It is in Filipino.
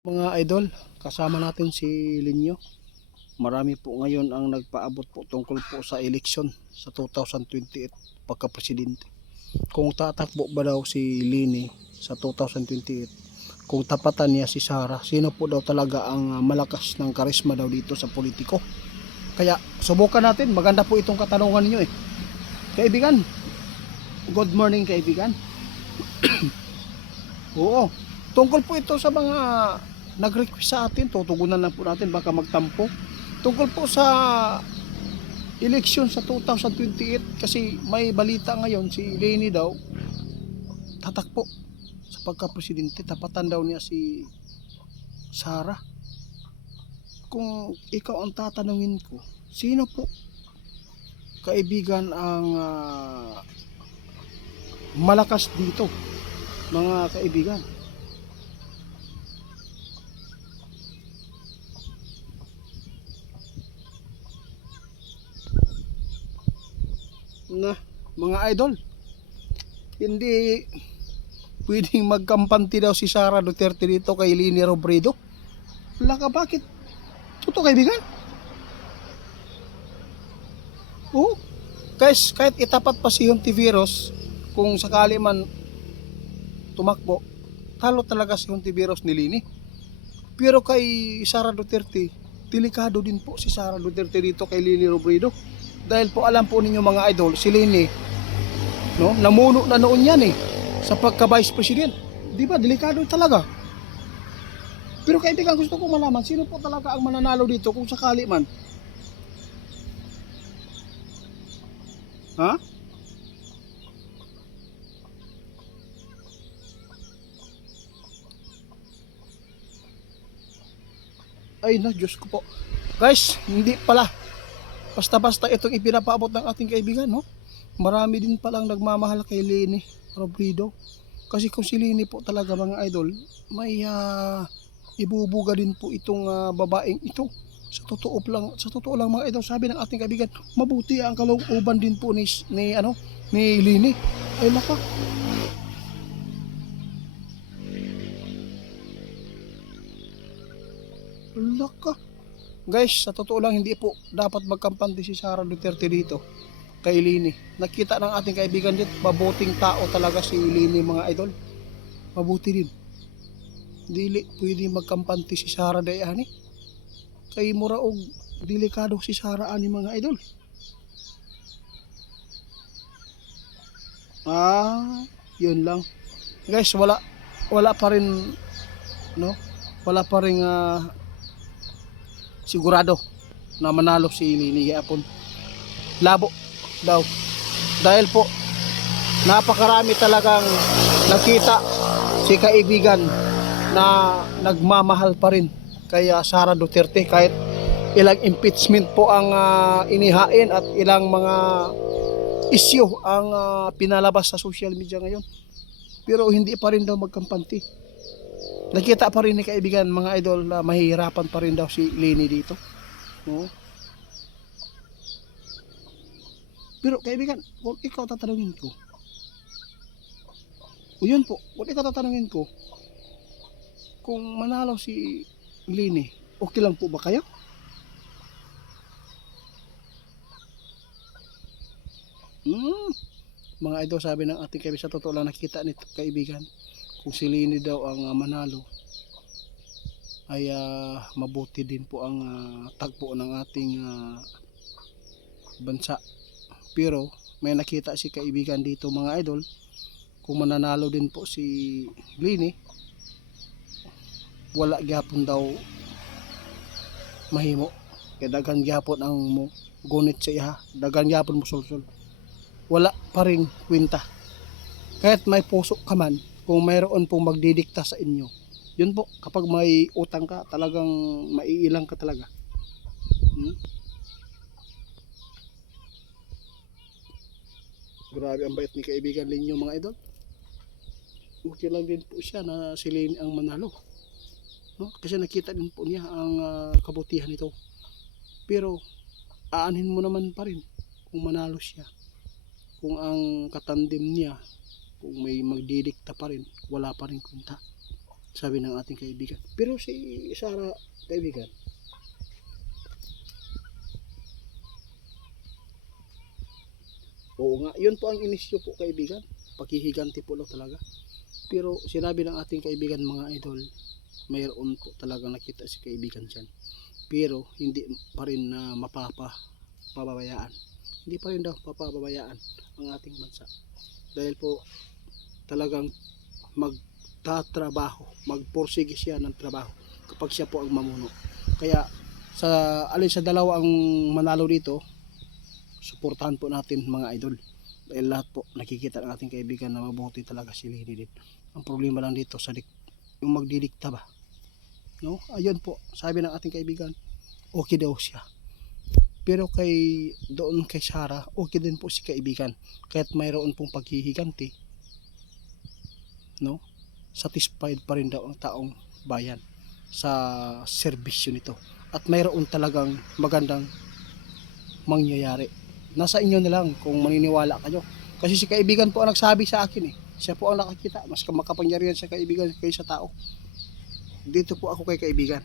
Mga idol, kasama natin si Linyo. Marami po ngayon ang nagpaabot po tungkol po sa eleksyon sa 2028 pagka-presidente. Kung tatakbo ba daw si Lini sa 2028, kung tapatan niya si Sara, sino po daw talaga ang malakas ng karisma daw dito sa politiko. Kaya subukan natin, maganda po itong katanungan niyo eh. Kaibigan, good morning kaibigan. Oo, tungkol po ito sa mga nag-request sa atin, tutugunan lang po natin, baka magtampo. Tungkol po sa eleksyon sa 2028, kasi may balita ngayon, si Leni daw tatakbo sa pagka-presidente, tapatan daw niya si Sara. Kung ikaw ang tatanungin ko, sino po kaibigan ang malakas dito, mga kaibigan? Na mga idol, hindi pwedeng magkampante daw si Sara Duterte dito kay Leni Robredo. Wala ka, bakit? Totoo kaibigan? Oo. Guys, kahit itapat pa si Hontiveros, kung sakali man tumakbo, talo talaga si Hontiveros ni Leni. Pero kay Sara Duterte, delikado din po si Sara Duterte dito kay Leni Robredo. Dahil po alam po ninyo mga idol, si Leni, no, namuno na noon yan eh, sa pagka-vice president. Di ba, delikado talaga. Pero kaibigan, gusto ko malaman, sino po talaga ang mananalo dito kung sakali man? Ha? Ay na, Diyos ko po. Guys, hindi pala basta-basta itong ipinapaabot ng ating kaibigan, no? Marami din palang nagmamahal kay Leni Robredo. Kasi kung si Leni po talaga mga idol, may ibubuga din po itong babaeng ito. Sa totoo lang mga idol, sabi ng ating kaibigan, mabuti ang kalooban din po ni Leni. Ay naka. Laka. Guys, sa totoo lang hindi po dapat magkampante si Sara Duterte dito kay Leni. Nakita ng ating kaibigan dito, mabuting tao talaga si Leni mga idol. Mabuti din. Dili pwede magkampante si Sara dayani. Kay muraog delikado si Sara ani mga idol. Yun lang. Guys, wala pa rin, no? Wala pa rin sigurado na manalo si Leni Yapon. Labo daw. Dahil po napakarami talagang nakita si kaibigan na nagmamahal pa rin kay Sara Duterte kahit ilang impeachment po ang inihain at ilang mga issue ang pinalabas sa social media ngayon. Pero hindi pa rin daw magkampante. Nakita pa rin ni kaibigan mga idol na mahihirapan pa rin daw si Leni dito. No? Pero kaibigan, kung ikaw tatanungin ko, o yun po, kung ikaw tatanungin ko, kung manalo si Leni, okay lang po ba kayo? Mga idol, sabi ng ating kaibigan, sa totoo lang nakita nito kaibigan, kung si Leni daw ang manalo, ay mabuti din po ang tagpo ng ating bansa. Pero may nakita si kaibigan dito mga idol, kung mananalo din po si Leni, wala gyapon daw mahimo. Kaya dagan gyapon ang mo gunit sa iha, dagan gyapon mo sulsul. Wala pa rin kwenta. Kahit may puso ka man, kung mayroon pong magdidikta sa inyo, yun po, kapag may utang ka, talagang maiilang ka talaga. Grabe ang bait ni kaibigan ninyo mga idol. Okay lang din po siya na si Leni ang manalo, no? Kasi nakita din po niya ang kabutihan nito. Pero aanhin mo naman pa rin kung manalo siya, kung ang katandem niya, kung may magdidikta pa rin, wala pa rin kwenta. sabi ng ating kaibigan. Pero si Sarah, kaibigan, oo nga, yun po ang inisyo po kaibigan, paghihiganti po lang talaga. Pero sinabi ng ating kaibigan mga idol, mayroon po talaga nakita si kaibigan dyan. Pero hindi pa rin na mapapabayaan. Hindi pa rin daw mapapabayaan ang ating bansa. Dahil po talagang magtatrabaho, magporsige siya ng trabaho kapag siya po ang mamuno. Kaya sa alin sa dalawa ang manalo dito, suportahan po natin mga idol. Dahil lahat po nakikita ng ating kaibigan na mabuti talaga si Lini din. Ang problema lang dito sa yung magdidikta ba. No? Ayun po, sabi ng ating kaibigan, okay daw siya. Pero doon kay Sarah, okay din po si kaibigan. Kahit mayroon pong paghihiganti, no? Satisfied pa rin daw ang taong bayan sa serbisyo nito. At mayroon talagang magandang mangyayari. Nasa inyo na lang kung maniniwala kayo. Kasi si kaibigan po ang nagsabi sa akin eh. Siya po ang nakakita. Mas makapangyarihan sa kaibigan kaysa tao. Dito po ako kay kaibigan.